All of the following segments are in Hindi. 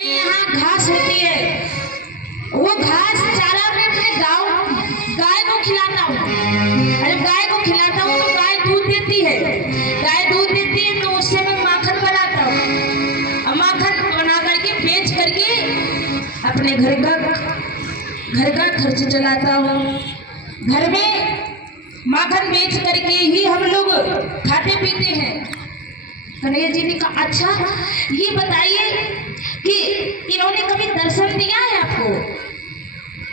यहाँ घास होती है, वो घास चारा मैं अपने गाय को खिलाता हूँ। जब गाय को खिलाता हूँ तो गाय दूध देती है। गाय दूध देती है तो उससे मैं माखन बनाता हूँ और माखन बना करके बेच करके अपने घर का खर्च चलाता हूँ। घर में माखन बेच करके ही हम लोग खाते पीते हैं। कन्हैया जी ने कहा, अच्छा ये बताइए कि इन्होंने कभी दर्शन दिया है आपको?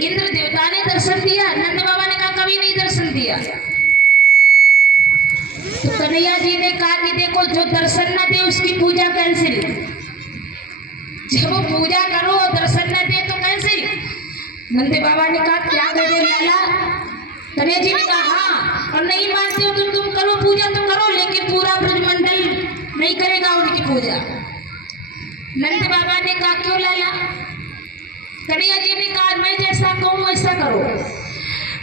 इंद्र देवता ने दर्शन दिया? नंद बाबा ने कहा कभी नहीं दर्शन दिया। तो कन्हैया जी ने कहा कि देखो, जो दर्शन न दे उसकी पूजा कैंसिल। जब वो पूजा करो और दर्शन न दे तो कैंसिल। नंद बाबा ने कहा क्या कर रहे लाला? कन्हैया जी ने कहा हाँ, और नहीं मानते हो तो तुम करो पूजा तो करो, लेकिन पूरा ब्रजमंडल नहीं करेगा उनकी पूजा। नंद बाबा ने कहा क्यों लाला? कन्हैया जी ने कहा मैं जैसा कहूँ वैसा करो।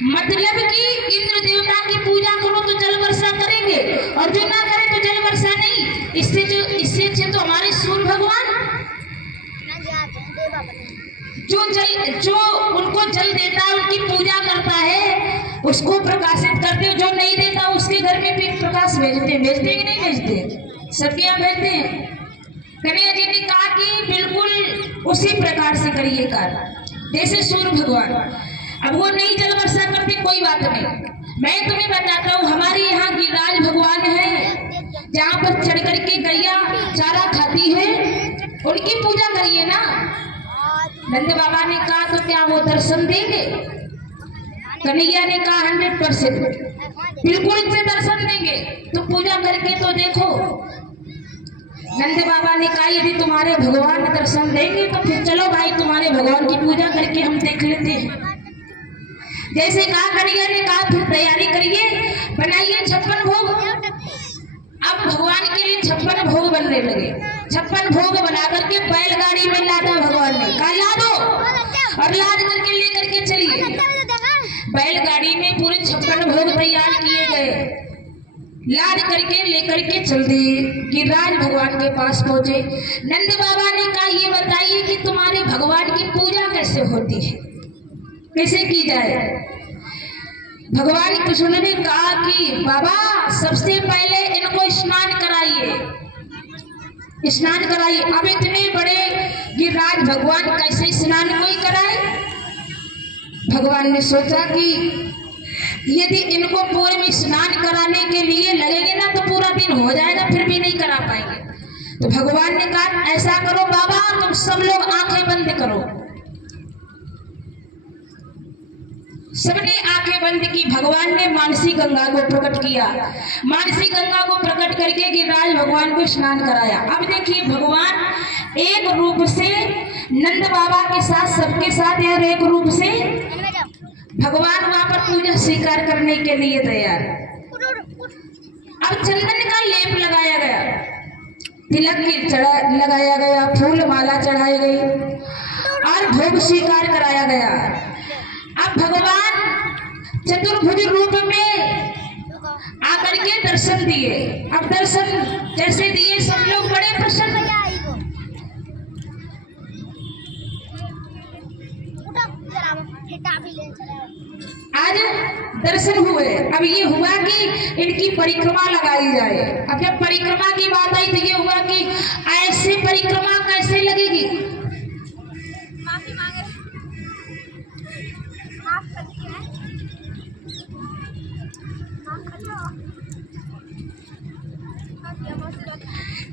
मतलब कि इंद्र देवता की पूजा करो तो जल वर्षा करेंगे, और जो ना करे तो जल वर्षा नहीं। इससे अच्छे तो हमारे सूर्य भगवान जो उनको जल देता है, उनकी पूजा करता है, उसको प्रकाशित करते हैं। जो नहीं देता उसके घर में भी प्रकाश भेजते कि नहीं भेजते? सबके यहाँ भेजते हैं। कन्हैया जी ने कहा कि बिल्कुल उसी प्रकार से करिए कार्य जैसे सूर्य भगवान। अब वो नहीं जल वर्षा करते, कोई बात नहीं। मैं तुम्हें बताता हूँ, हमारे यहाँ गिरिराज भगवान है, जहाँ पर चढ़ करके गैया चारा खाती है, उनकी पूजा करिए ना। नंद बाबा ने कहा तो क्या वो दर्शन देंगे? कन्हैया ने कहा 100% बिल्कुल इनसे दर्शन देंगे, तो पूजा करके तो देखो। नंद बाबा ने कहा यदि तुम्हारे भगवान दर्शन देंगे तो फिर चलो भाई, तुम्हारे भगवान की पूजा करके हम देख लेते हैं। जैसे कहा कन्हैया ने कहा फिर तैयारी करिए, बनाइए 56 भोग। अब भगवान के लिए 56 भोग बनने लगे। 56 भोग बना करके बैलगाड़ी में लादा भगवान ने कहा ला दो, और लाद करके लेकर के चलिए। बैलगाड़ी में पूरे 56 भोग तैयार किए गए, लाद करके लेकर के चल दिए। गिरिराज भगवान के पास पहुंचे। नंद बाबा ने कहा ये बताइए कि तुम्हारे भगवान की पूजा कैसे होती है, कैसे की जाए? भगवान कृष्ण ने कहा कि बाबा सबसे पहले इनको स्नान कराइए। अब इतने बड़े गिरिराज भगवान कैसे स्नान कोई कराए? भगवान ने सोचा कि यदि इनको पूरे में स्नान कराने के लिए लगेंगे ना तो पूरा दिन हो जाएगा, फिर भी नहीं करा पाएंगे। तो भगवान ने कहा ऐसा करो बाबा, तुम सब लोग आंखें बंद करो। सबने आंखें बंद की। भगवान ने मानसी गंगा को प्रकट किया। मानसी गंगा को प्रकट करके गिरिराज भगवान को स्नान कराया। अब देखिए, भगवान एक रूप से नंद बाबा के साथ, सबके साथ, और एक रूप से भगवान वहां पर पूजा स्वीकार करने के लिए तैयार। अब चंदन का लेप लगाया गया, तिलक लगाया गया, फूल माला चढ़ाई गई और भोग स्वीकार कराया गया। अब भगवान चतुर्भुज रूप में आकर के दर्शन दिए। अब दर्शन जैसे दिए सब लोग बड़े प्रसन्न। आज दर्शन हुए। अब ये हुआ कि इनकी परिक्रमा लगाई जाए। अब जब परिक्रमा की बात आई तो ये हुआ कि ऐसे परिक्रमा कैसे लगेगी? माफी मांगे, माफ कर दिया है,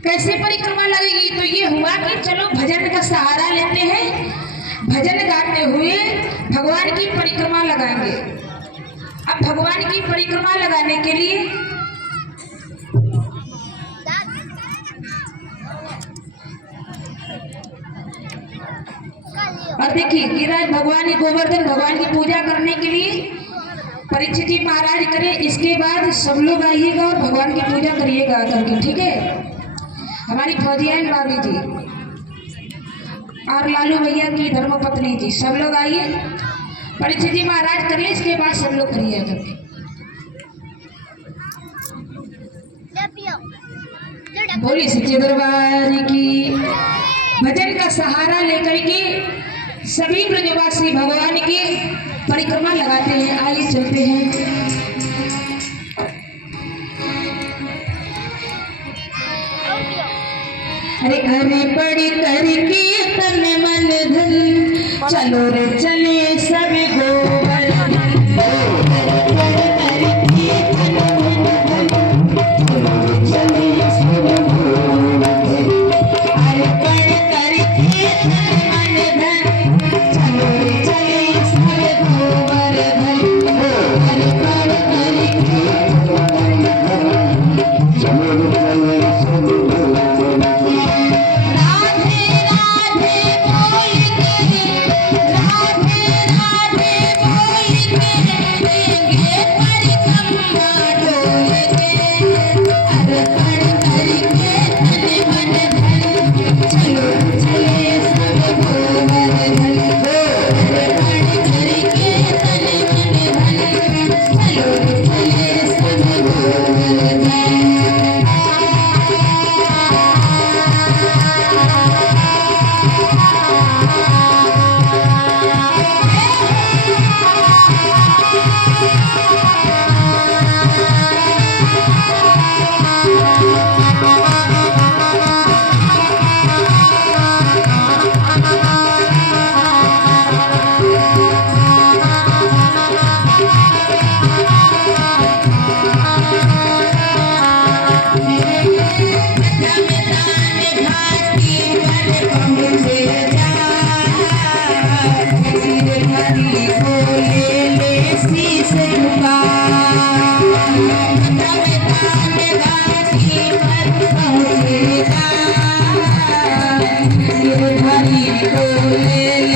कैसे परिक्रमा लगेगी? तो ये हुआ कि चलो भजन का सहारा लेते हैं, भजन गाते हुए भगवान की परिक्रमा लगाएंगे। अब भगवान की परिक्रमा लगाने के लिए और देखिए, गिरिराज भगवान, गोवर्धन भगवान की पूजा करने के लिए परीक्षित जी महाराज करें, इसके बाद सब लोग आइएगा और भगवान की पूजा करिएगा करके, ठीक है? हमारी फौजियान भाभी जी और लालू भैया की धर्मपत्नी जी, सब लोग आइए, परीक्षित जी महाराज करिए, इसके बाद सब लोग करिए करके। बोली सच्चे दरबार की। भजन का सहारा सभी ब्रजवासी भगवान की परिक्रमा लगाते हैं। आइए चलते हैं। अरे अरे बड़ी करके तन मन धन, चलो रे चले सब गोवर्धन। हरि बोले